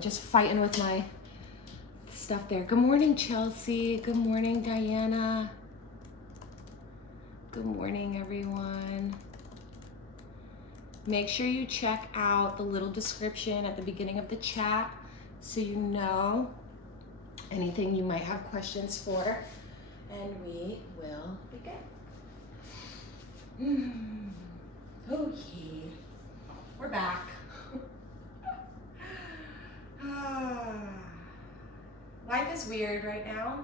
just fighting with my stuff there. Good morning, Chelsea. Good morning, Diana. Good morning, everyone. Make sure you check out the little description at the beginning of the chat so you know anything you might have questions for, and we will begin. Okay, we're back. Life is weird right now.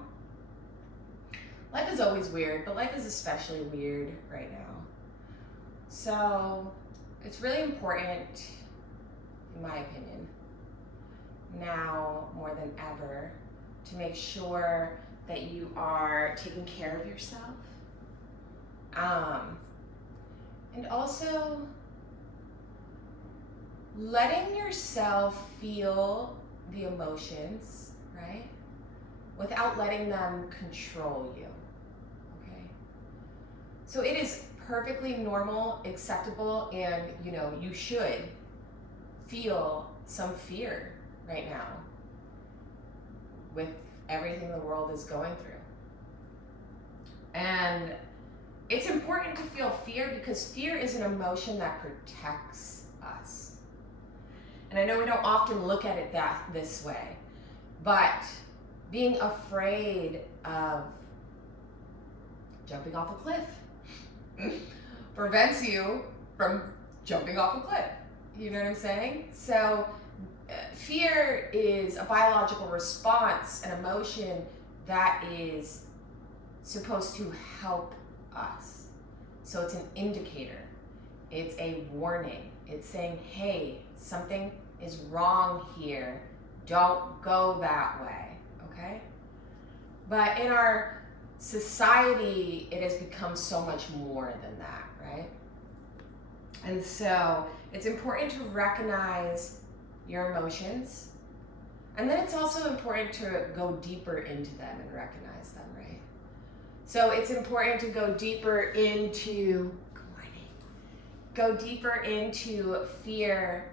Life is always weird, but life is especially weird right now. So it's really important, in my opinion, now more than ever, to make sure that you are taking care of yourself. And also letting yourself feel the emotions, right? Without letting them control you, okay? So it is perfectly normal, acceptable, and you should feel some fear right now with everything the world is going through. And it's important to feel fear because fear is an emotion that protects us. And I know we don't often look at it this way, but being afraid of jumping off a cliff prevents you from jumping off a cliff. You know what I'm saying? So fear is a biological response, an emotion that is supposed to help us. So it's an indicator. It's a warning. It's saying, hey, something is wrong here. Don't go that way, okay? But in our society, it has become so much more than that, right? And so it's important to recognize your emotions. And then it's also important to go deeper into them and recognize them, right? So it's important to go deeper into, go deeper into fear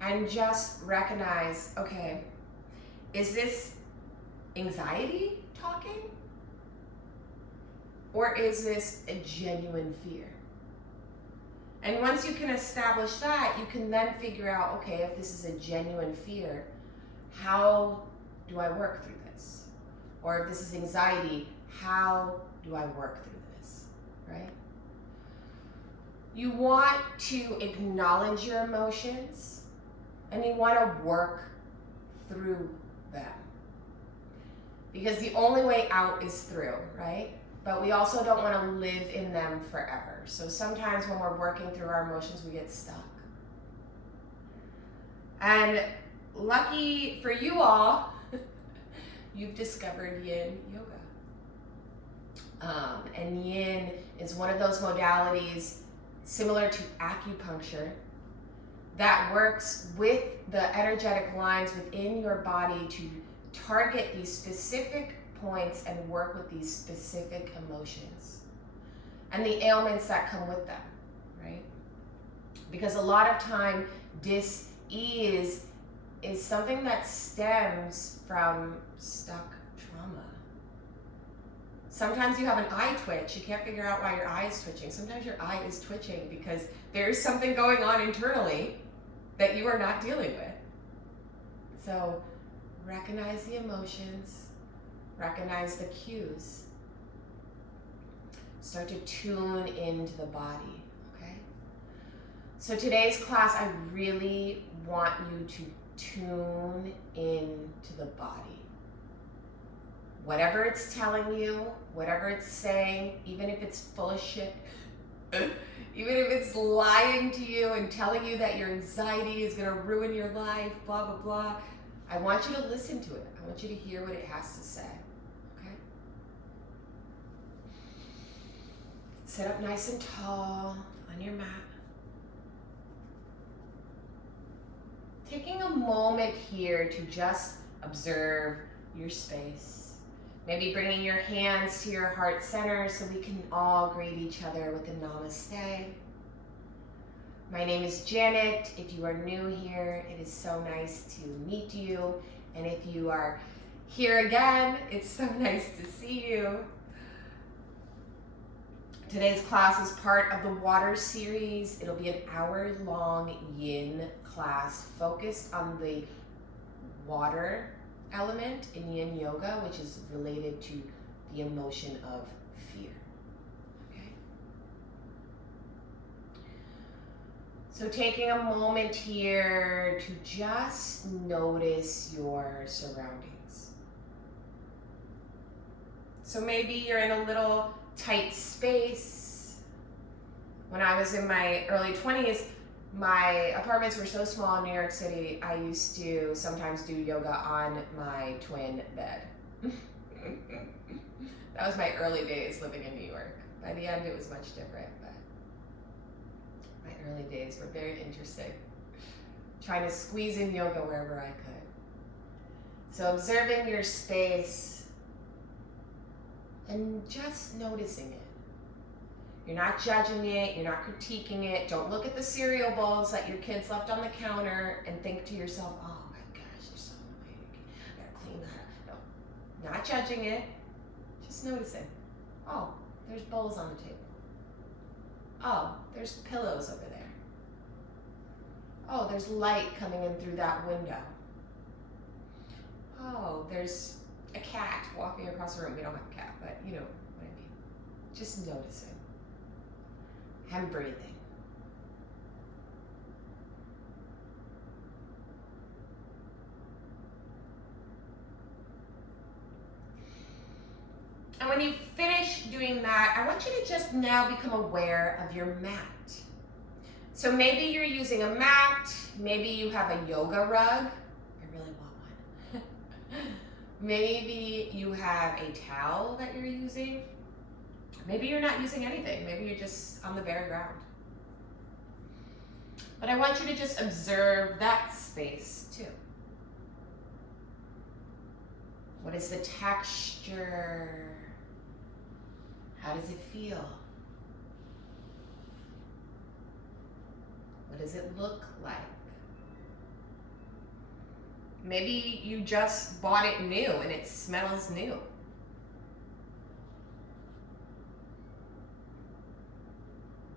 and just recognize, okay, is this anxiety talking? Or is this a genuine fear? And once you can establish that, you can then figure out, okay, if this is a genuine fear, how do I work through this? Or if this is anxiety, how do I work through this, right? You want to acknowledge your emotions and you want to work through them. Because the only way out is through, right? But we also don't want to live in them forever. So sometimes when we're working through our emotions, we get stuck. And lucky for you all, you've discovered yin yoga. And yin is one of those modalities similar to acupuncture that works with the energetic lines within your body to target these specific points and work with these specific emotions and the ailments that come with them, right? Because a lot of time, dis-ease is something that stems from stuck trauma. Sometimes you have an eye twitch. You can't figure out why your eye is twitching. Sometimes your eye is twitching because there's something going on internally that you are not dealing with. So recognize the emotions, recognize the cues. Start to tune into the body, okay? So today's class, I really want you to tune into the body. Whatever it's telling you, whatever it's saying, even if it's full of shit, even if it's lying to you and telling you that your anxiety is gonna ruin your life, blah, blah, blah, I want you to listen to it. I want you to hear what it has to say, okay? Sit up nice and tall on your mat. Taking a moment here to just observe your space. Maybe bringing your hands to your heart center so we can all greet each other with a namaste. My name is Janet. If you are new here, it is so nice to meet you. And if you are here again, it's so nice to see you. Today's class is part of the water series. It'll be an hour-long yin class focused on the water element in yin yoga, which is related to the emotion of fear. Okay? So taking a moment here to just notice your surroundings. So maybe you're in a little tight space. When I was in my early 20s, my apartments were so small in New York City, I used to sometimes do yoga on my twin bed. That was my early days living in New York. By the end, it was much different, but my early days were very interesting. Trying to squeeze in yoga wherever I could. So observing your space and just noticing it. You're not judging it, you're not critiquing it. Don't look at the cereal bowls that your kids left on the counter and think to yourself, oh my gosh, you're so annoying. I gotta clean that up. No, not judging it, just noticing. Oh, there's bowls on the table. Oh, there's pillows over there. Oh, there's light coming in through that window. Oh, there's a cat walking across the room. We don't have a cat, but you know what I mean. Just noticing. And breathing. And when you finish doing that, I want you to just now become aware of your mat. So maybe you're using a mat, maybe you have a yoga rug. I really want one. Maybe you have a towel that you're using. Maybe you're not using anything. Maybe you're just on the bare ground. But I want you to just observe that space too. What is the texture? How does it feel? What does it look like? Maybe you just bought it new and it smells new.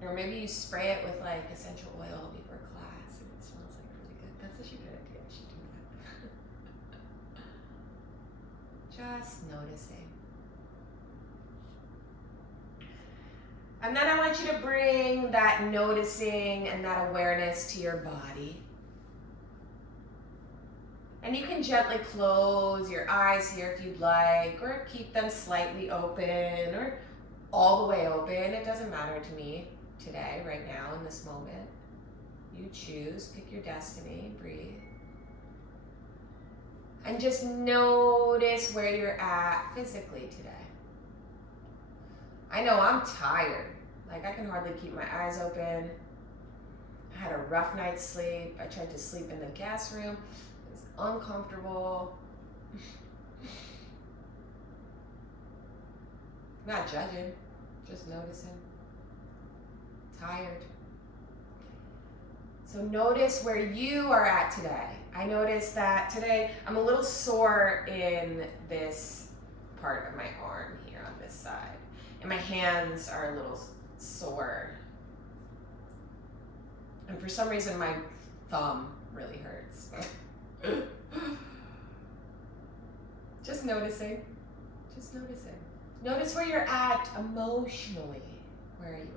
Or maybe you spray it with like essential oil before class and it smells like really good. That's such a good idea. I should do that. Just noticing. And then I want you to bring that noticing and that awareness to your body. And you can gently close your eyes here if you'd like, or keep them slightly open, or all the way open. It doesn't matter to me today, right now, in this moment. You choose, pick your destiny, breathe. And just notice where you're at physically today. I know I'm tired. Like I can hardly keep my eyes open. I had a rough night's sleep. I tried to sleep in the guest room. It was uncomfortable. Not judging, just noticing. Tired. So notice where you are at today. I noticed that today I'm a little sore in this part of my arm here on this side. And my hands are a little sore. And for some reason my thumb really hurts. Just noticing. Just noticing. Notice where you're at emotionally. Where are you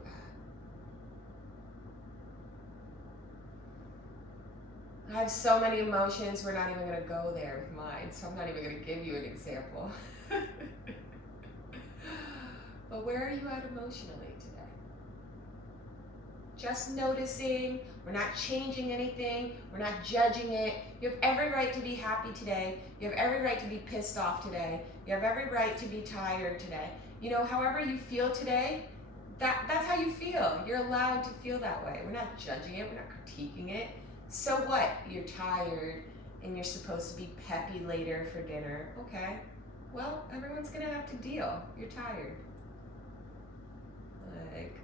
at? I have so many emotions, we're not even going to go there with mine, so I'm not even going to give you an example. But where are you at emotionally today? Just noticing. We're not changing anything. We're not judging it. You have every right to be happy today. You have every right to be pissed off today. You have every right to be tired today. You know, however you feel today, that's how you feel. You're allowed to feel that way. We're not judging it. We're not critiquing it. So what? You're tired and you're supposed to be peppy later for dinner. Okay. Well, everyone's going to have to deal. You're tired. Like,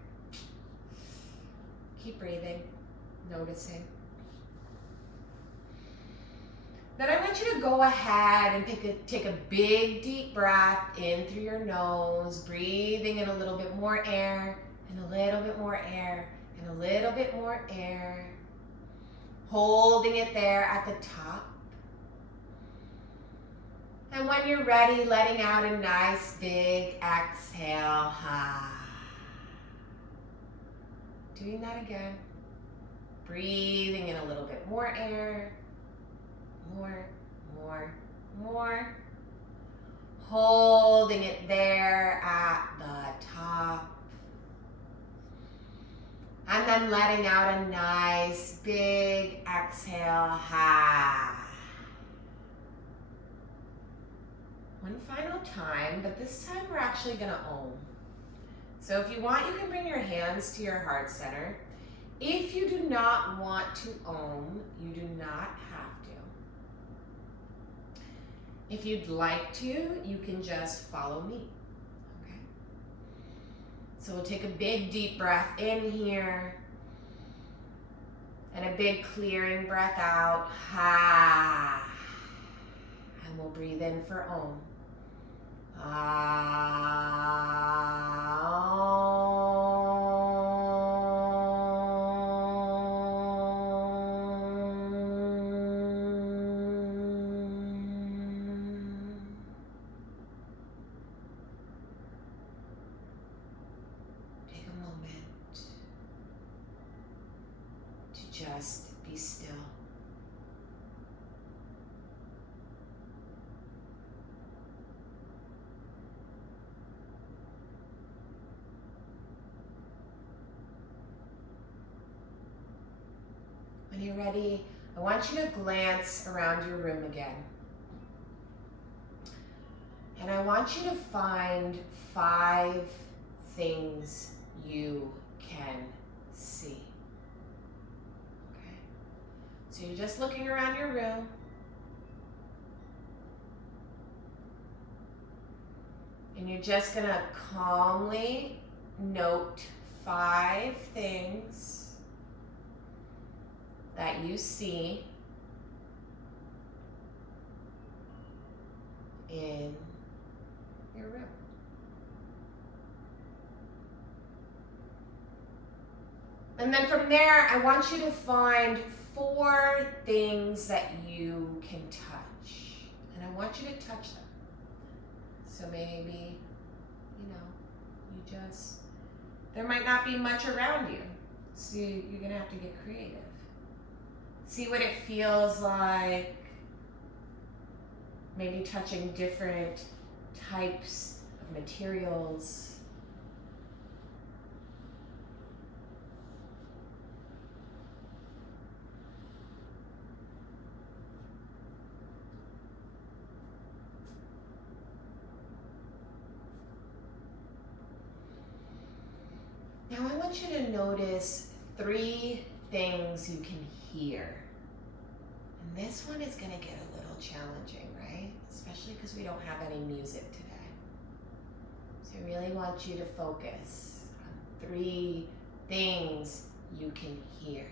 keep breathing. noticing. Then I want you to go ahead and take a big deep breath in through your nose, breathing in a little bit more air, and a little bit more air, and a little bit more air. Holding it there at the top. And when you're ready, letting out a nice big exhale. Doing that again. Breathing in a little bit more air. More. Holding it there at the top. And then letting out a nice big exhale. One final time, but this time we're actually gonna Om. So if you want, you can bring your hands to your heart center. If you do not want to Om, you do not have to. If you'd like to, you can just follow me, okay? So we'll take a big deep breath in here and a big clearing breath out. And we'll breathe in for Om. Take a moment to just be still. When you're ready, I want you to glance around your room again. And I want you to find 5 things you can see. Okay? So you're just looking around your room. And you're just gonna calmly note 5 things that you see in your room. And then from there, I want you to find 4 things that you can touch. And I want you to touch them. So maybe, there might not be much around you. So you're gonna have to get creative. See what it feels like. Maybe touching different types of materials. Now I want you to notice 3 things you can hear. And this one is going to get a little challenging, right? Especially because we don't have any music today. So I really want you to focus on 3 things you can hear.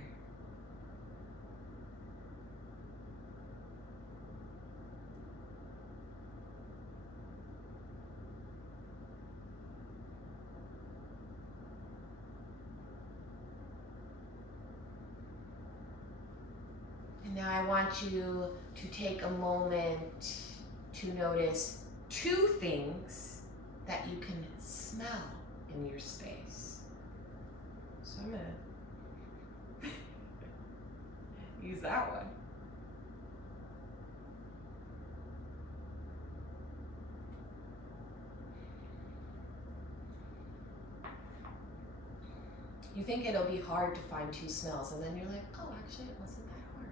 Now I want you to take a moment to notice 2 things that you can smell in your space. So I'm gonna use that one. You think it'll be hard to find 2 smells, and then you're like, oh, actually it wasn't that hard.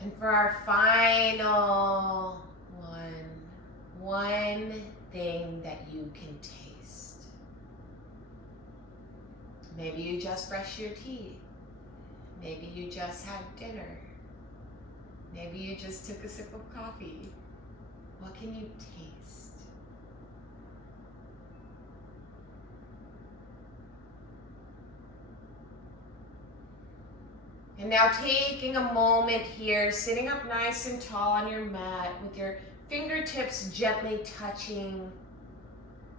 And for our final one thing that you can taste. Maybe you just brushed your teeth. Maybe you just had dinner. Maybe you just took a sip of coffee. What can you taste? And now taking a moment here, sitting up nice and tall on your mat with your fingertips gently touching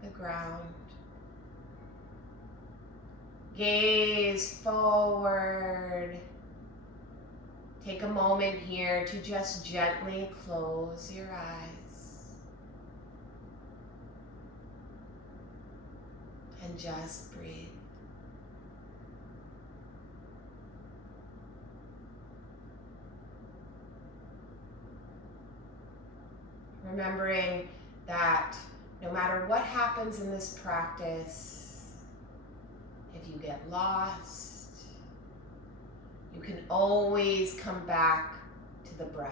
the ground. Gaze forward. Take a moment here to just gently close your eyes. And just breathe. Remembering that no matter what happens in this practice, if you get lost, you can always come back to the breath.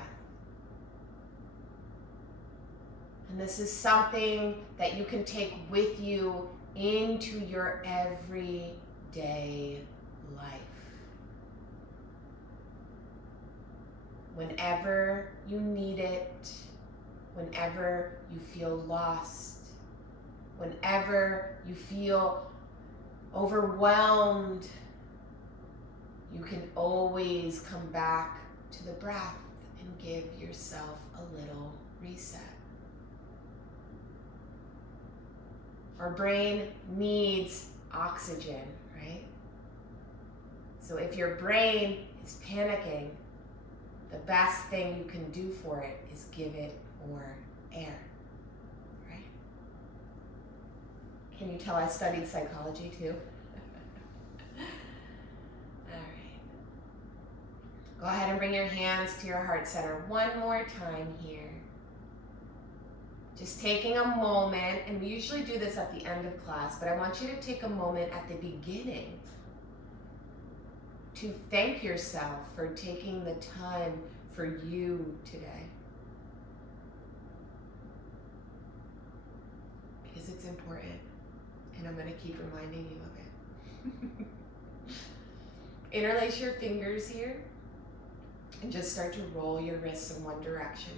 And this is something that you can take with you into your everyday life. Whenever you need it, whenever you feel lost, whenever you feel overwhelmed, you can always come back to the breath and give yourself a little reset. Our brain needs oxygen, right? So if your brain is panicking, the best thing you can do for it is give it more air, right? Can you tell I studied psychology too? All right. Go ahead and bring your hands to your heart center one more time here. Just taking a moment, and we usually do this at the end of class, but I want you to take a moment at the beginning to thank yourself for taking the time for you today. Because it's important, and I'm going to keep reminding you of it. Interlace your fingers here, and just start to roll your wrists in one direction.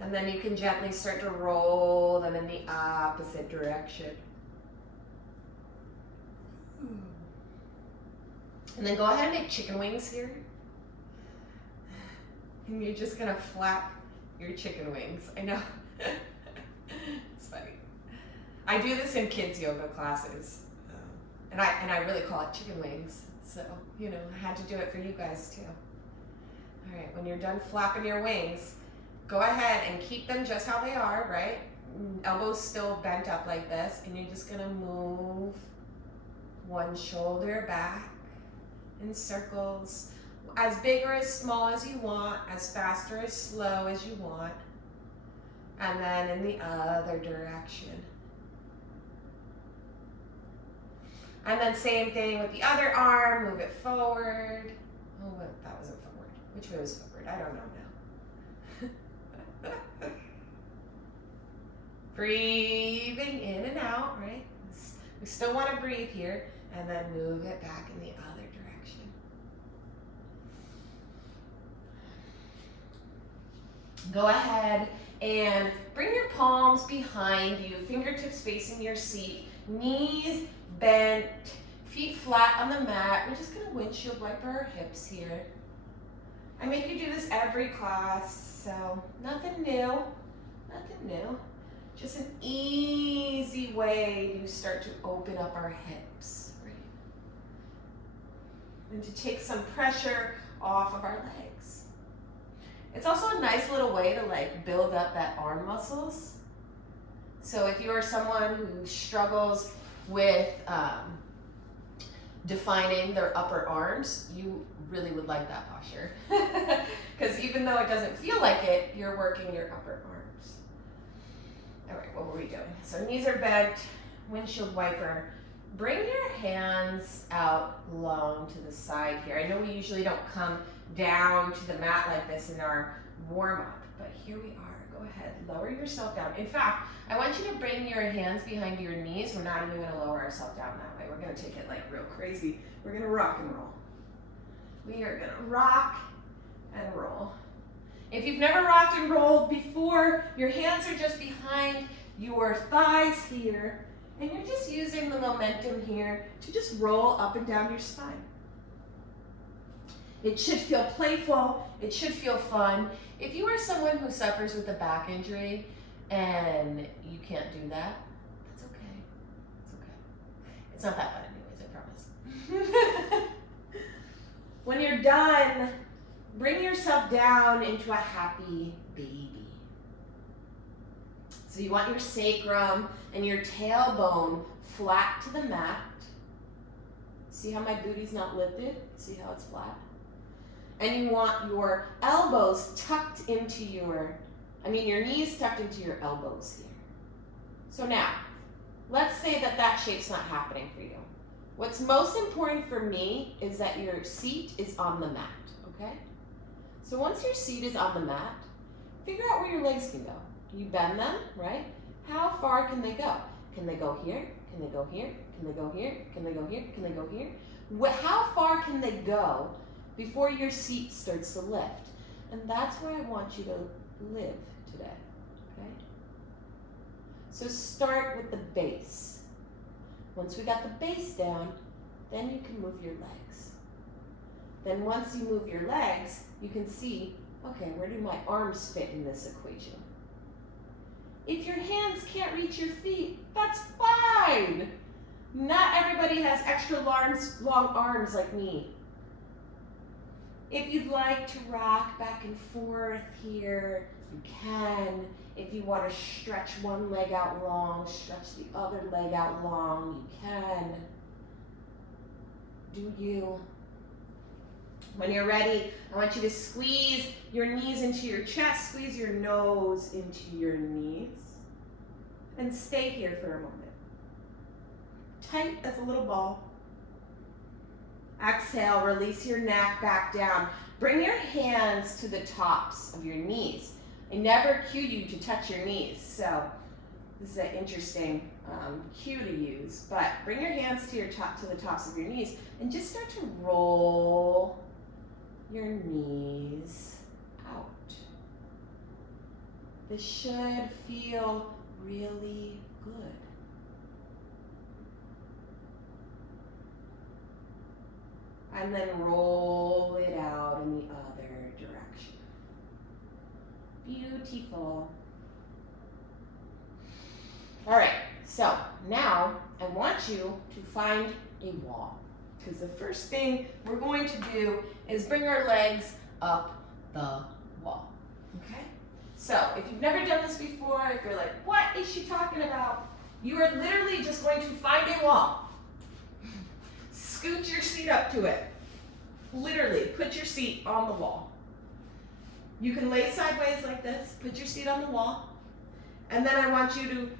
And then you can gently start to roll them in the opposite direction. And then go ahead and make chicken wings here. And you're just gonna flap your chicken wings. I know. It's funny. I do this in kids yoga classes. And I really call it chicken wings. So, you know, I had to do it for you guys too. All right, when you're done flapping your wings, go ahead and keep them just how they are, right? Elbows still bent up like this, and you're just gonna move one shoulder back in circles, as big or as small as you want, as fast or as slow as you want, and then in the other direction. And then same thing with the other arm, move it forward. Oh, that wasn't forward. Which way was forward? I don't know now. Breathing in and out, right? We still want to breathe here, and then move it back in the other direction. Go ahead and bring your palms behind you, fingertips facing your seat, knees bent, feet flat on the mat. We're just going to windshield wiper our hips here. I make you do this every class, so nothing new, nothing new. Just an easy way to start to open up our hips, right? And to take some pressure off of our legs. It's also a nice little way to like build up that arm muscles. So if you are someone who struggles with defining their upper arms, you really would like that posture. Because even though it doesn't feel like it, you're working your upper arms. All right, what were we doing? So knees are bent, windshield wiper. Bring your hands out long to the side here. I know we usually don't come down to the mat like this in our warm-up, but here we are. Go ahead, lower yourself down. In fact, I want you to bring your hands behind your knees. We're not even gonna lower ourselves down that way. We're gonna take it like real crazy. We're gonna rock and roll. We are gonna rock and roll. If you've never rocked and rolled before, your hands are just behind your thighs here, And you're just using the momentum here to just roll up and down your spine. It should feel playful. It should feel fun. If you are someone who suffers with a back injury and you can't do that, that's okay. It's okay. It's not that fun anyways, I promise. When you're done, bring yourself down into a happy baby. So you want your sacrum and your tailbone flat to the mat. See how my booty's not lifted? See how it's flat? And you want your elbows tucked into your knees tucked into your elbows here. So now, let's say that shape's not happening for you. What's most important for me is that your seat is on the mat, okay? So once your seat is on the mat, figure out where your legs can go. You bend them, right? How far can they go? Can they go here? Can they go here? Can they go here? Can they go here? Can they go here? How far can they go before your seat starts to lift? And that's where I want you to live today, okay? So start with the base. Once we got the base down, then you can move your legs. Then once you move your legs, you can see, okay, where do my arms fit in this equation? If your hands can't reach your feet, that's fine. Not everybody has extra long arms like me. If you'd like to rock back and forth here, you can. If you want to stretch one leg out long, stretch the other leg out long, you can. Do you? When you're ready, I want you to squeeze your knees into your chest, squeeze your nose into your knees, and stay here for a moment. Tight as a little ball. Exhale, release your neck back down. Bring your hands to the tops of your knees. I never cue you to touch your knees, so this is an interesting cue to use, but bring your hands to the tops of your knees and just start to roll your knees out. This should feel really good. And then roll it out in the other direction. Beautiful. All right, so now I want you to find a wall, because the first thing we're going to do is bring our legs up the wall, okay? So if you've never done this before, if you're like, what is she talking about? You are literally just going to find a wall. Scoot your seat up to it. Literally, put your seat on the wall. You can lay sideways like this, put your seat on the wall, and then I want you to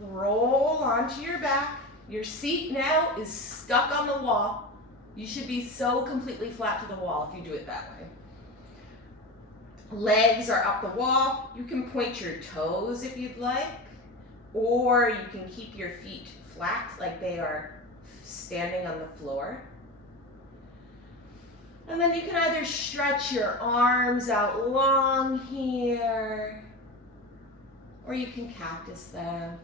roll onto your back. Your seat now is stuck on the wall. You should be so completely flat to the wall if you do it that way. Legs are up the wall. You can point your toes if you'd like, or you can keep your feet flat like they are standing on the floor. And then you can either stretch your arms out long here, or you can cactus them.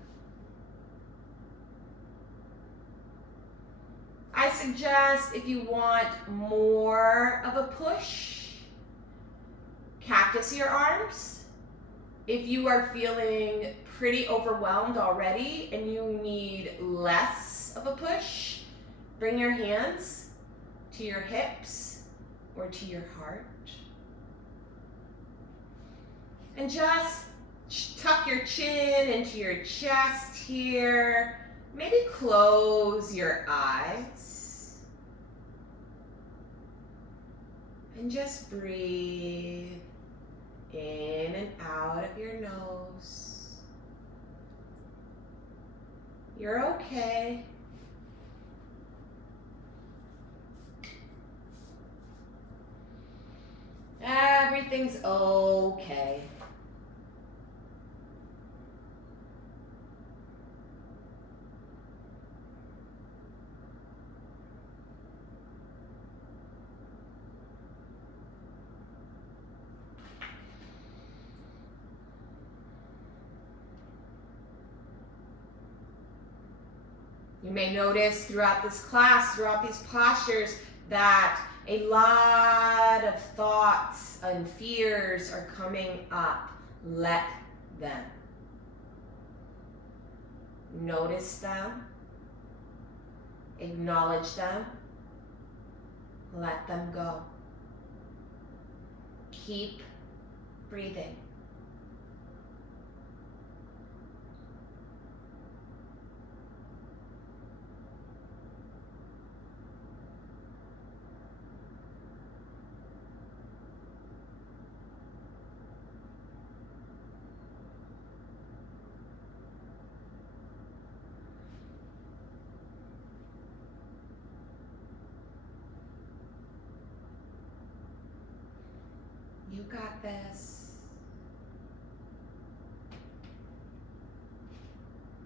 I suggest if you want more of a push, cactus your arms. If you are feeling pretty overwhelmed already and you need less of a push, bring your hands to your hips or to your heart. And just tuck your chin into your chest here. Maybe close your eyes. And just breathe in and out of your nose. You're okay. Everything's okay. You may notice throughout this class, throughout these postures, that a lot of thoughts and fears are coming up. Let them. Notice them. Acknowledge them. Let them go. Keep breathing. You got this.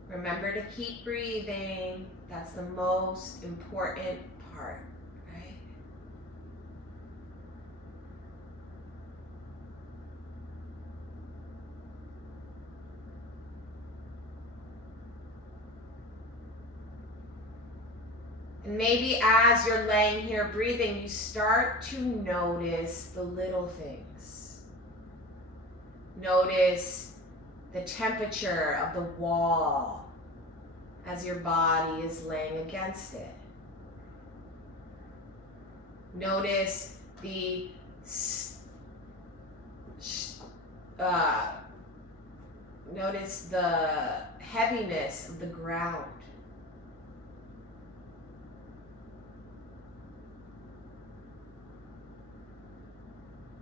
Remember to keep breathing. That's the most important part, right? And maybe as you're laying here breathing, you start to notice the little things. Notice the temperature of the wall as your body is laying against it. Notice the heaviness of the ground.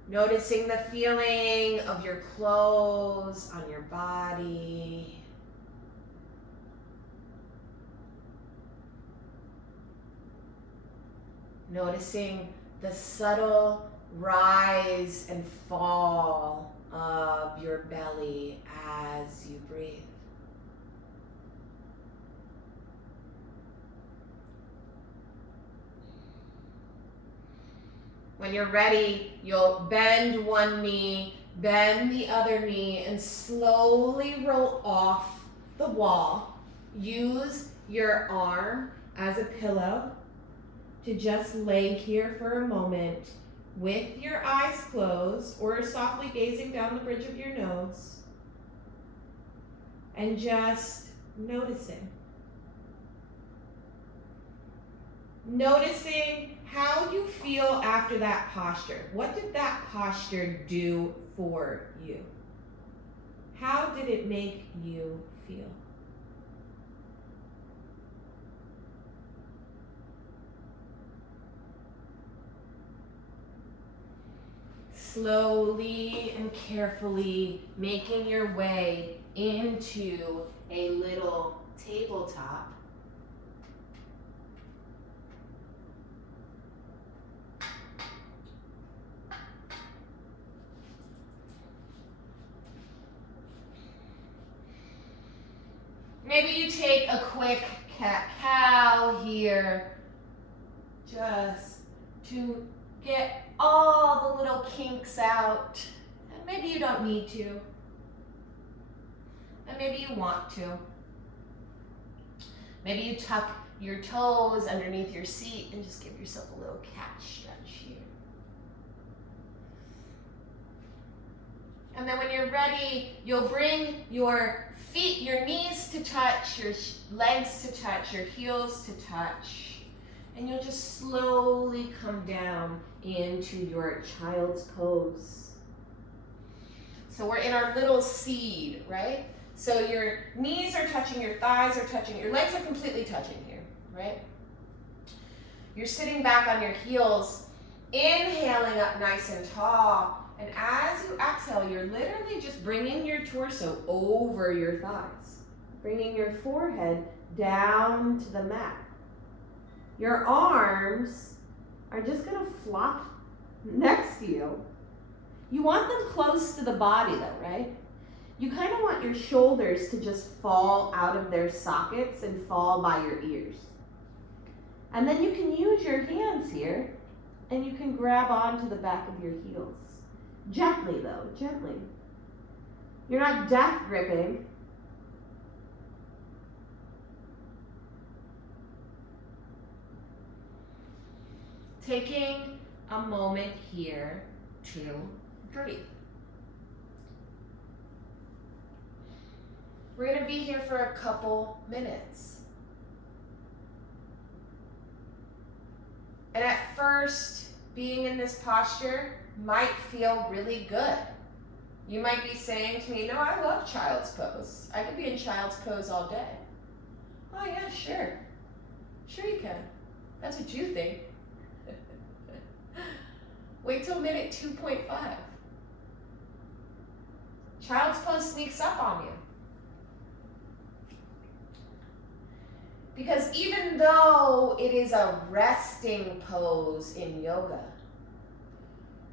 Noticing the feeling of your clothes on your body. Noticing the subtle rise and fall of your belly as you breathe. When you're ready, you'll bend one knee, bend the other knee, and slowly roll off the wall. Use your arm as a pillow to just lay here for a moment with your eyes closed or softly gazing down the bridge of your nose and just noticing. Noticing how you feel after that posture. What did that posture do for you? How did it make you feel? Slowly and carefully making your way into a little tabletop. Maybe you take a quick cat-cow here just to get all the little kinks out. And maybe you don't need to. And maybe you want to. Maybe you tuck your toes underneath your seat and just give yourself a little cat stretch here. And then when you're ready, you'll bring your feet, your knees to touch, your legs to touch, your heels to touch. And you'll just slowly come down into your child's pose. So we're in our little seed, right? So your knees are touching, your thighs are touching, your legs are completely touching here, right? You're sitting back on your heels, inhaling up nice and tall. And as you exhale, you're literally just bringing your torso over your thighs, bringing your forehead down to the mat. Your arms are just going to flop next to you. You want them close to the body though, right? You kind of want your shoulders to just fall out of their sockets and fall by your ears. And then you can use your hands here and you can grab onto the back of your heels. Gently though, gently. You're not death gripping. taking a moment here to breathe. We're going to be here for a couple minutes. And at first, being in this posture might feel really good. You might be saying to me, no, I love child's pose. I could be in child's pose all day. Oh yeah, sure. Sure you can. That's what you think. Wait till minute 2.5. Child's pose sneaks up on you. Because even though it is a resting pose in yoga,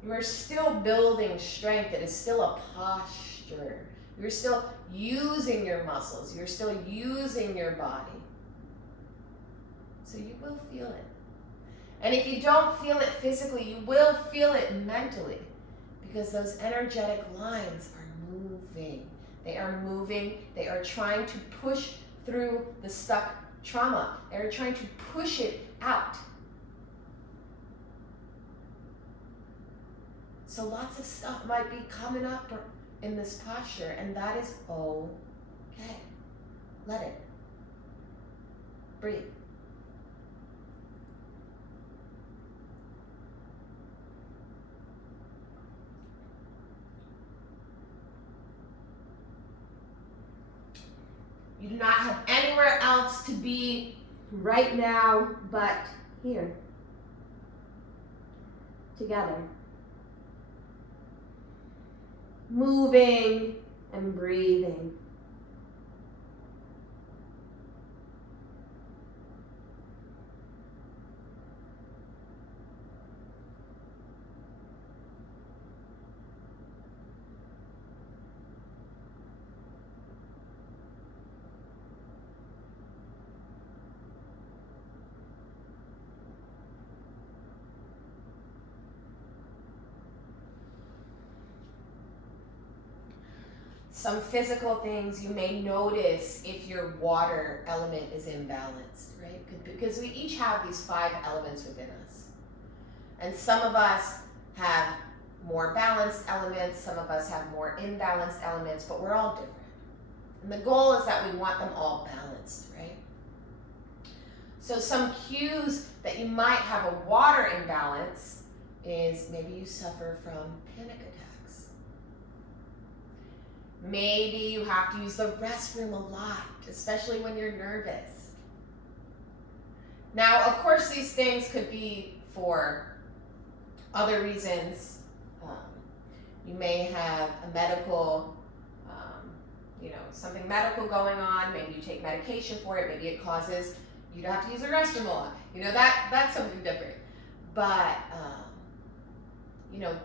you are still building strength. It is still a posture. You're still using your muscles. You're still using your body. So you will feel it. And if you don't feel it physically, you will feel it mentally, because those energetic lines are moving. They are moving. They are trying to push through the stuck trauma. They're trying to push it out. So lots of stuff might be coming up in this posture, and that is okay. Let it. Breathe. You do not have anywhere else to be right now but here. Together. Moving and breathing. Some physical things you may notice if your water element is imbalanced, right? Because we each have these 5 elements within us. And some of us have more balanced elements, some of us have more imbalanced elements, but we're all different. And the goal is that we want them all balanced, right? So some cues that you might have a water imbalance is maybe you suffer from panic attacks. Maybe you have to use the restroom a lot, especially when you're nervous. Now, of course, these things could be for other reasons. You may have a medical, something medical going on. Maybe you take medication for it. Maybe it causes you to have to use the restroom a lot. That's something different. But,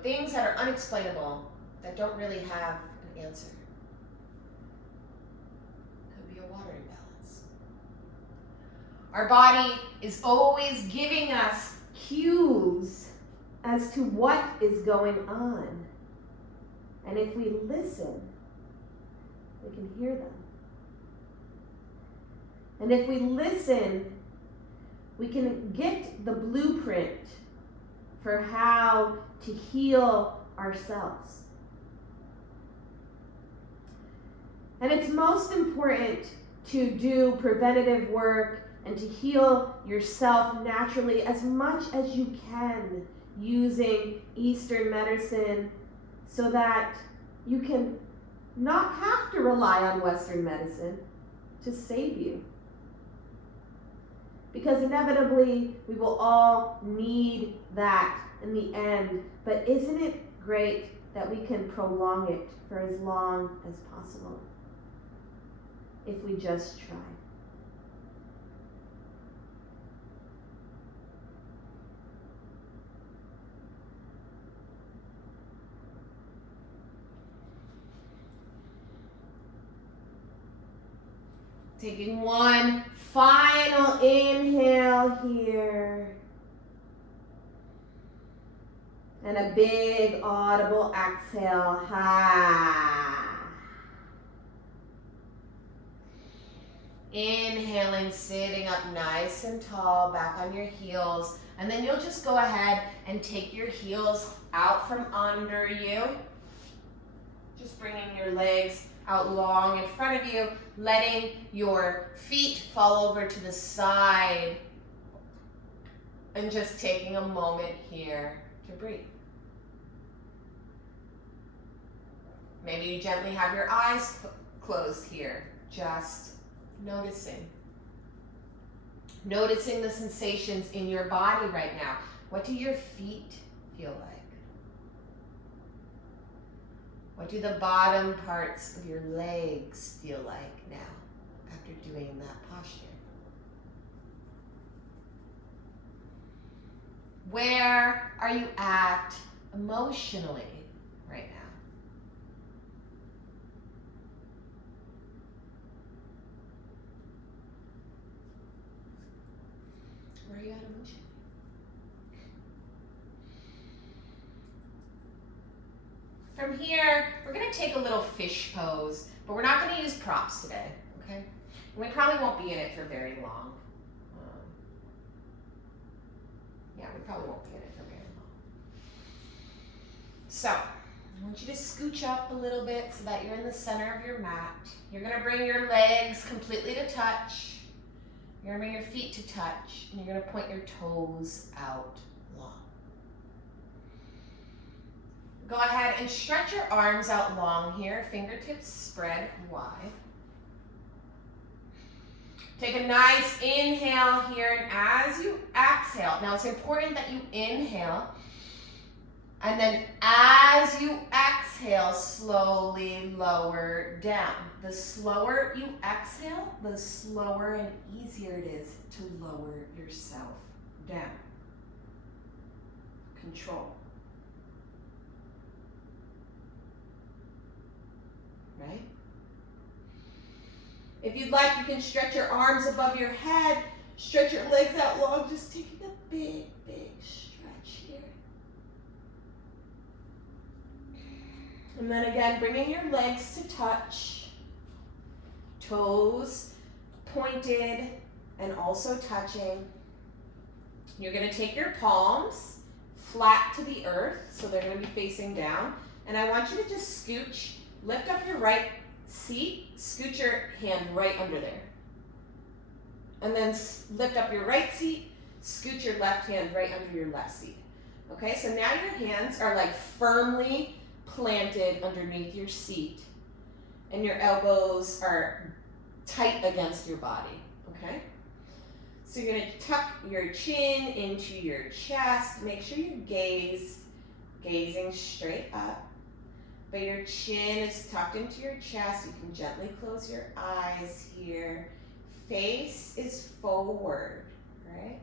things that are unexplainable, that don't really have an answer. Water imbalance. Our body is always giving us cues as to what is going on. And if we listen, we can hear them. And if we listen, we can get the blueprint for how to heal ourselves. And it's most important to do preventative work and to heal yourself naturally as much as you can using Eastern medicine, so that you can not have to rely on Western medicine to save you. Because inevitably we will all need that in the end. But isn't it great that we can prolong it for as long as possible if we just try? Taking one final inhale here. And a big audible exhale. Inhaling, sitting up nice and tall, back on your heels. And then you'll just go ahead and take your heels out from under you. Just bringing your legs out long in front of you, letting your feet fall over to the side, and just taking a moment here to breathe. Maybe you gently have your eyes closed here, just noticing. Noticing the sensations in your body right now. What do your feet feel like? What do the bottom parts of your legs feel like now after doing that posture? Where are you at emotionally right now? Where are you at emotionally? From here, we're going to take a little fish pose, but we're not going to use props today, okay? And we probably won't be in it for very long. Yeah, we probably won't be in it for very long. So, I want you to scooch up a little bit so that you're in the center of your mat. You're going to bring your legs completely to touch. You're going to bring your feet to touch, and you're going to point your toes out long. Go ahead and stretch your arms out long here, fingertips spread wide. Take a nice inhale here, and as you exhale, now it's important that you inhale, and then as you exhale, slowly lower down. The slower you exhale, the slower and easier it is to lower yourself down. Control. Right? If you'd like, you can stretch your arms above your head, stretch your legs out long, just taking a big, big stretch here. And then again, bringing your legs to touch, toes pointed and also touching. You're going to take your palms flat to the earth, so they're going to be facing down. And I want you to just scooch, lift up your right seat, scoot your hand right under there. And then lift up your right seat, scoot your left hand right under your left seat. Okay, so now your hands are like firmly planted underneath your seat, and your elbows are tight against your body, okay? So you're gonna tuck your chin into your chest. Make sure you gazing straight up. But your chin is tucked into your chest. You can gently close your eyes here. Face is forward, right?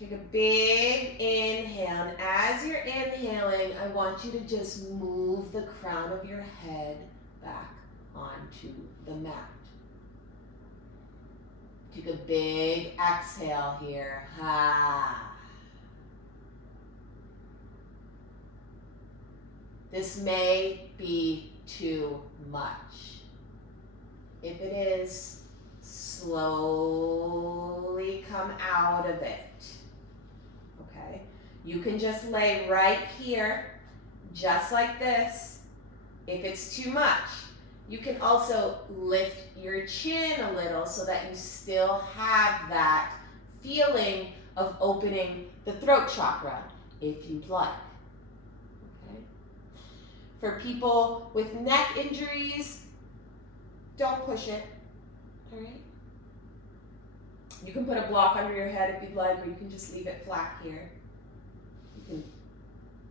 Take a big inhale. And as you're inhaling, I want you to just move the crown of your head back onto the mat. Take a big exhale here. Ha. This may be too much. If it is, slowly come out of it. Okay? You can just lay right here, just like this. If it's too much, you can also lift your chin a little so that you still have that feeling of opening the throat chakra, if you'd like. For people with neck injuries, don't push it, all right? You can put a block under your head if you'd like, or you can just leave it flat here. You can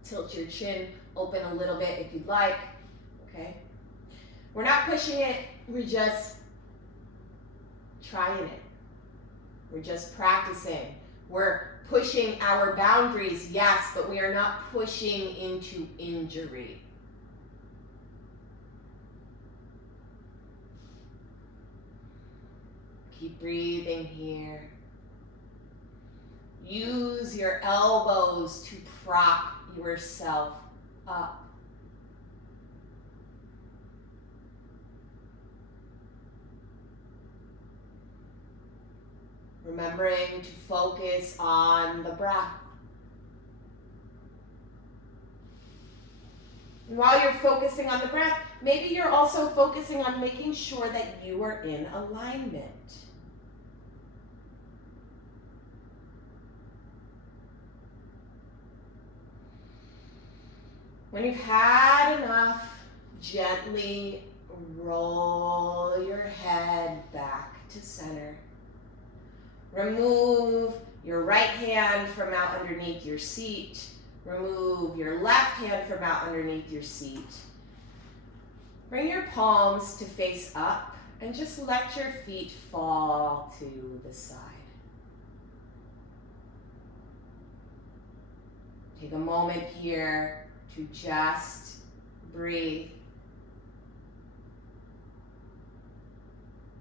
tilt your chin open a little bit if you'd like, okay? We're not pushing it, we're just trying it. We're just practicing. We're pushing our boundaries, yes, but we are not pushing into injury. Keep breathing here. Use your elbows to prop yourself up. remembering to focus on the breath. And while you're focusing on the breath, maybe you're also focusing on making sure that you are in alignment. When you've had enough, gently roll your head back to center. Remove your right hand from out underneath your seat. Remove your left hand from out underneath your seat. Bring your palms to face up and just let your feet fall to the side. Take a moment here to just breathe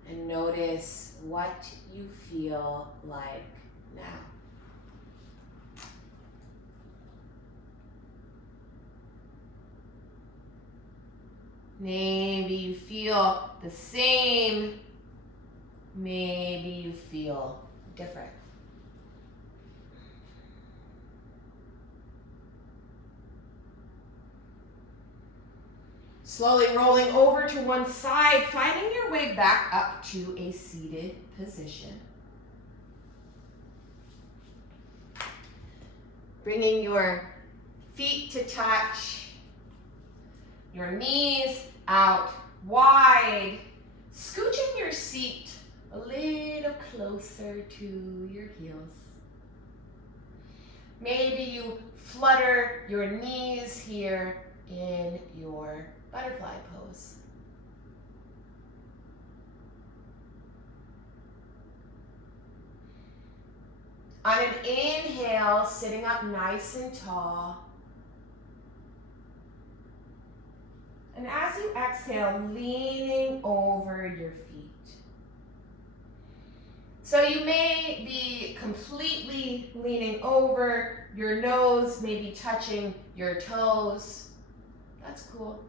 and notice what you feel like now. Maybe you feel the same, maybe you feel different. Slowly rolling over to one side, finding your way back up to a seated position. Bringing your feet to touch, your knees out wide, scooching your seat a little closer to your heels. Maybe you flutter your knees here in your butterfly pose. On an inhale, sitting up nice and tall. And as you exhale, leaning over your feet. So you may be completely leaning over, your nose may be touching your toes. That's cool.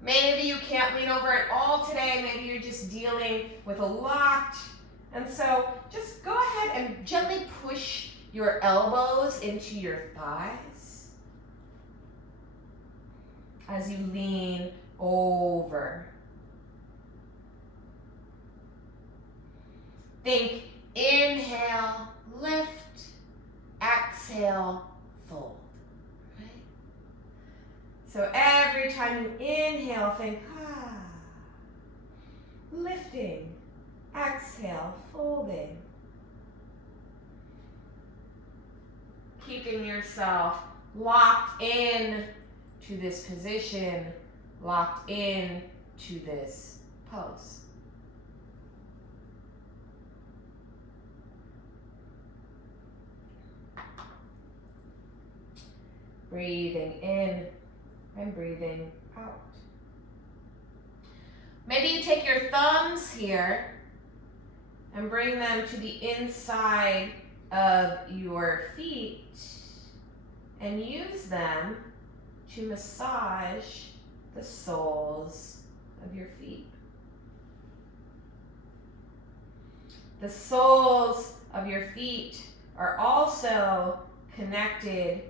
Maybe you can't lean over at all today. Maybe you're just dealing with a lot. And so just go ahead and gently push your elbows into your thighs as you lean over. Think inhale, lift, exhale, fold. Right? So every time you inhale, think lifting, exhale, folding. Keeping yourself locked in to this position, locked in to this pose. Breathing in and breathing out. Maybe you take your thumbs here and bring them to the inside of your feet and use them to massage the soles of your feet. The soles of your feet are also connected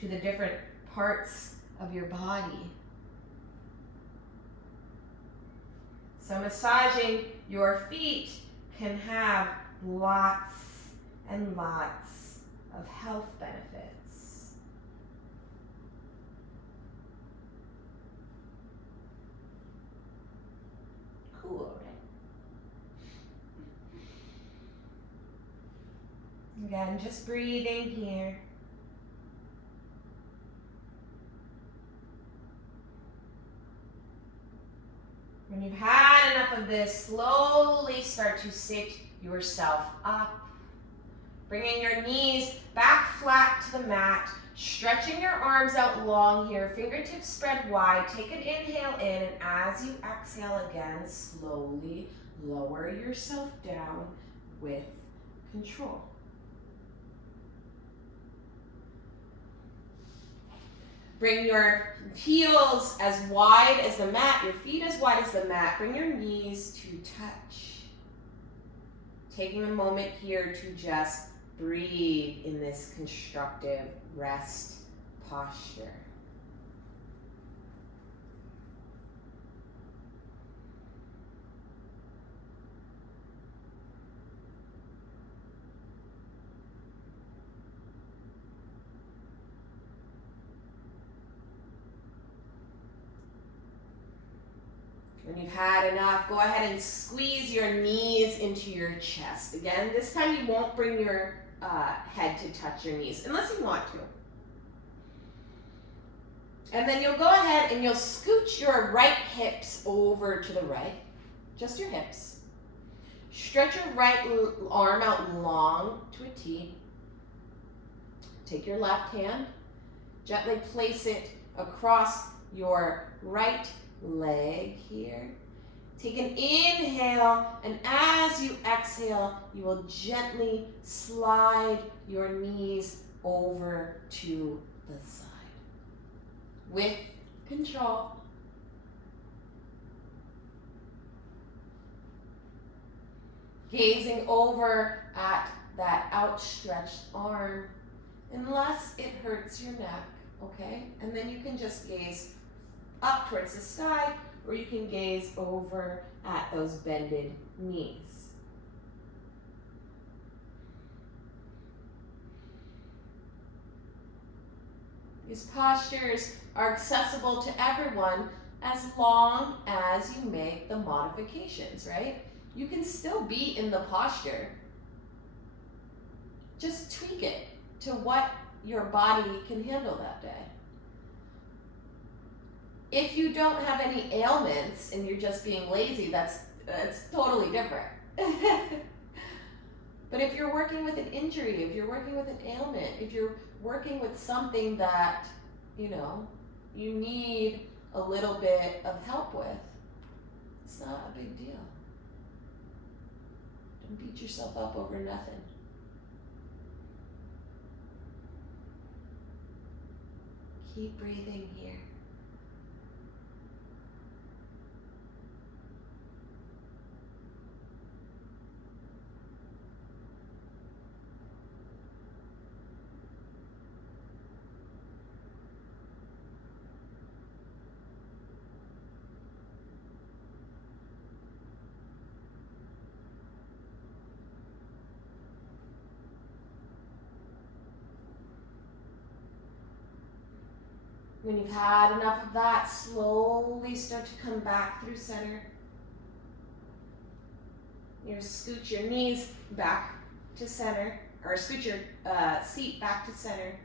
to the different parts of your body. So massaging your feet can have lots and lots of health benefits. Cool, right? Again, just breathing here. When you've had enough of this, slowly start to sit yourself up. Bringing your knees back flat to the mat, stretching your arms out long here, fingertips spread wide. Take an inhale in, and as you exhale again, slowly lower yourself down with control. Bring your heels as wide as the mat, your feet as wide as the mat. Bring your knees to touch. taking a moment here to just breathe in this constructive rest posture. When you've had enough, go ahead and squeeze your knees into your chest. Again, this time you won't bring your head to touch your knees, unless you want to. And then you'll go ahead and you'll scooch your right hips over to the right, just your hips. Stretch your right arm out long to a T. Take your left hand, gently place it across your right leg here. Take an inhale, and as you exhale, you will gently slide your knees over to the side with control. Gazing over at that outstretched arm, unless it hurts your neck, okay? And then you can just gaze up towards the sky, or you can gaze over at those bended knees. These postures are accessible to everyone as long as you make the modifications, right? You can still be in the posture. Just tweak it to what your body can handle that day. If you don't have any ailments and you're just being lazy, that's totally different. But if you're working with an injury, if you're working with an ailment, if you're working with something that, you need a little bit of help with, it's not a big deal. Don't beat yourself up over nothing. Keep breathing here. When you've had enough of that, slowly start to come back through center. You scooch your knees back to center, or scooch your seat back to center.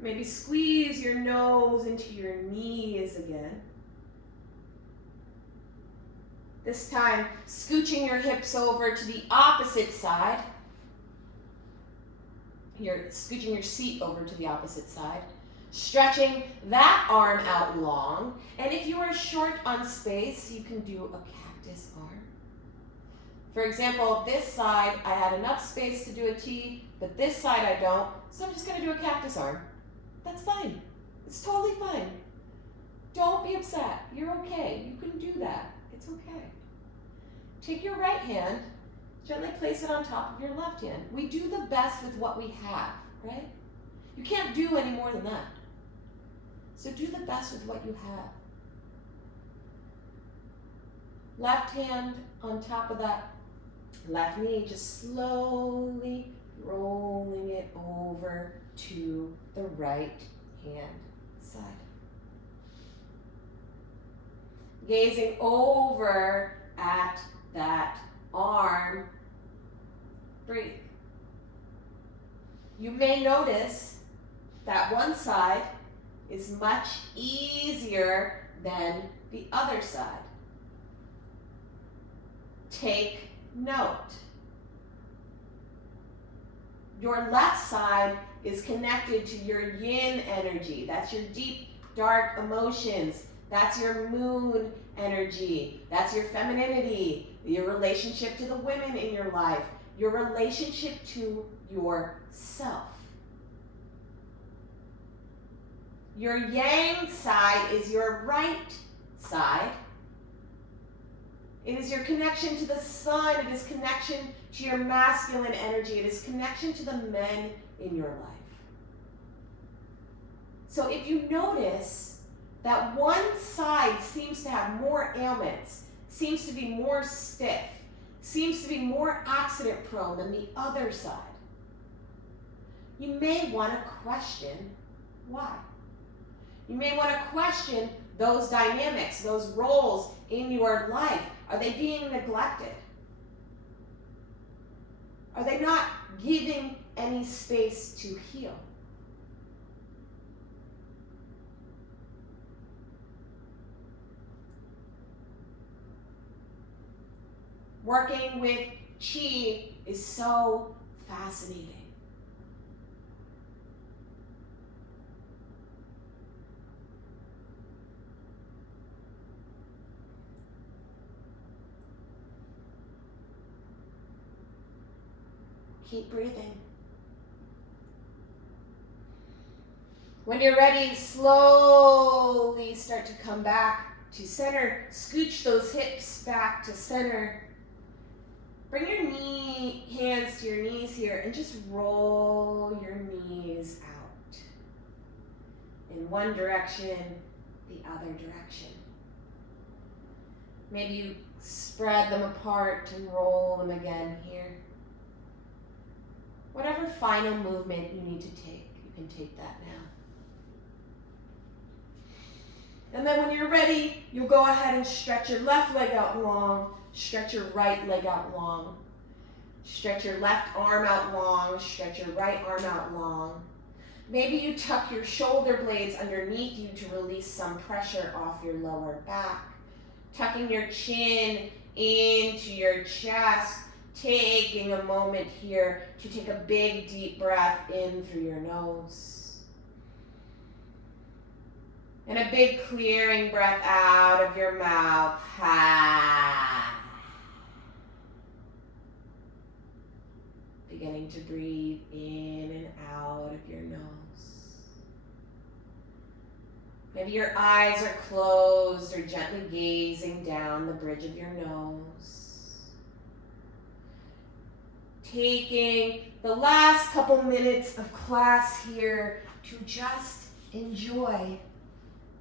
Maybe squeeze your nose into your knees again. This time, scooching your hips over to the opposite side. You're scooching your seat over to the opposite side. Stretching that arm out long. And if you are short on space, you can do a cactus arm. For example, this side, I had enough space to do a T, but this side I don't, so I'm just going to do a cactus arm. That's fine. It's totally fine. Don't be upset. You're okay. You can do that. It's okay. Take your right hand, gently place it on top of your left hand. We do the best with what we have, right? You can't do any more than that. So do the best with what you have. Left hand on top of that left knee, just slowly rolling it over to the right hand side. Gazing over at that arm, breathe. You may notice that one side is much easier than the other side. Take note. Your left side is connected to your yin energy. That's your deep, dark emotions. That's your moon energy. That's your femininity, your relationship to the women in your life, your relationship to yourself. Your yang side is your right side. It is your connection to the sun. It is connection to your masculine energy. It is connection to the men in your life. So if you notice that one side seems to have more ailments, seems to be more stiff, seems to be more accident prone than the other side, you may want to question why. You may want to question those dynamics, those roles in your life. Are they being neglected? Are they not giving any space to heal? Working with chi is so fascinating. Keep breathing. When you're ready, slowly start to come back to center. Scooch those hips back to center. Bring your hands to your knees here and just roll your knees out. In one direction, the other direction. Maybe you spread them apart and roll them again here. Whatever final movement you need to take, you can take that now. And then when you're ready, you'll go ahead and stretch your left leg out long, stretch your right leg out long, stretch your left arm out long, stretch your right arm out long. Maybe you tuck your shoulder blades underneath you to release some pressure off your lower back. Tucking your chin into your chest, taking a moment here to take a big deep breath in through your nose. And a big clearing breath out of your mouth. Beginning to breathe in and out of your nose. Maybe your eyes are closed or gently gazing down the bridge of your nose. Taking the last couple minutes of class here to just enjoy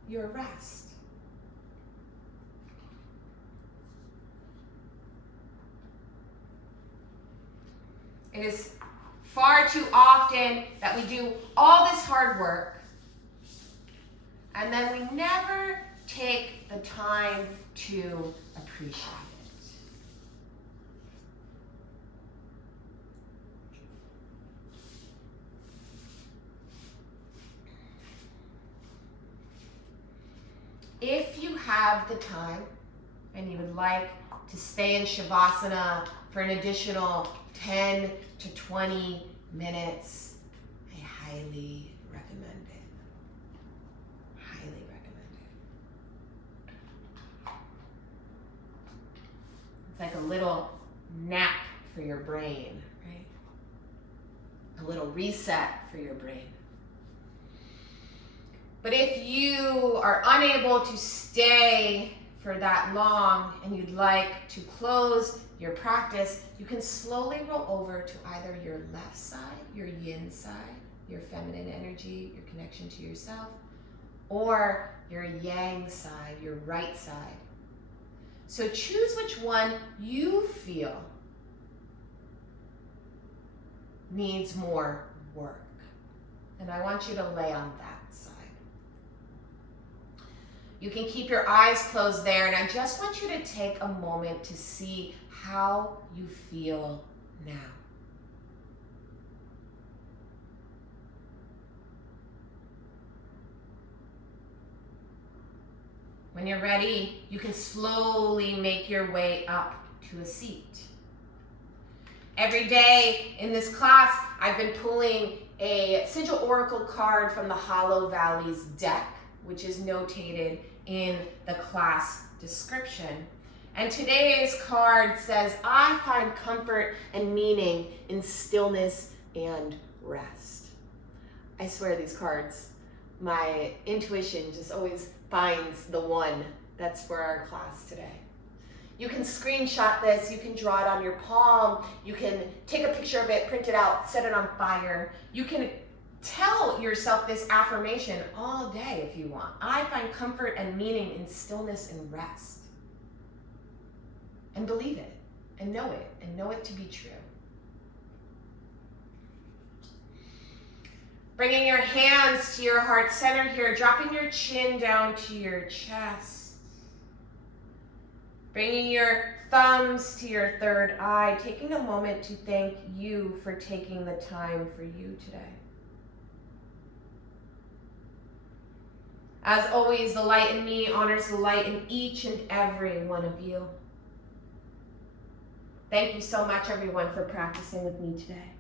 your rest. It is far too often that we do all this hard work and then we never take the time to appreciate it. If you have the time and you would like to stay in Shavasana for an additional 10 to 20 minutes, I highly recommend it. Highly recommend it. It's like a little nap for your brain, right? A little reset for your brain. But if you are unable to stay for that long and you'd like to close your practice, you can slowly roll over to either your left side, your yin side, your feminine energy, your connection to yourself, or your yang side, your right side. So choose which one you feel needs more work. And I want you to lay on that side. You can keep your eyes closed there, and I just want you to take a moment to see how you feel now. When you're ready, you can slowly make your way up to a seat. Every day in this class, I've been pulling a Sigil Oracle card from the Hollow Valleys deck, which is notated in the class description. And today's card says, I find comfort and meaning in stillness and rest. I swear these cards, my intuition just always finds the one that's for our class today. You can screenshot this, you can draw it on your palm, you can take a picture of it, print it out, set it on fire. You can tell yourself this affirmation all day if you want. I find comfort and meaning in stillness and rest. And believe it, and know it to be true. Bringing your hands to your heart center here, dropping your chin down to your chest. Bringing your thumbs to your third eye, taking a moment to thank you for taking the time for you today. As always, the light in me honors the light in each and every one of you. Thank you so much, everyone, for practicing with me today.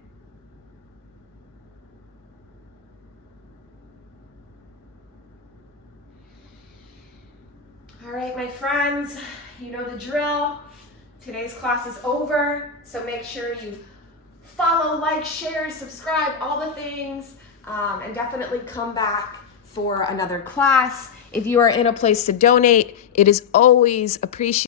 All right, my friends, you know the drill. Today's class is over, so make sure you follow, like, share, subscribe, all the things, and definitely come back for another class. If you are in a place to donate, it is always appreciated.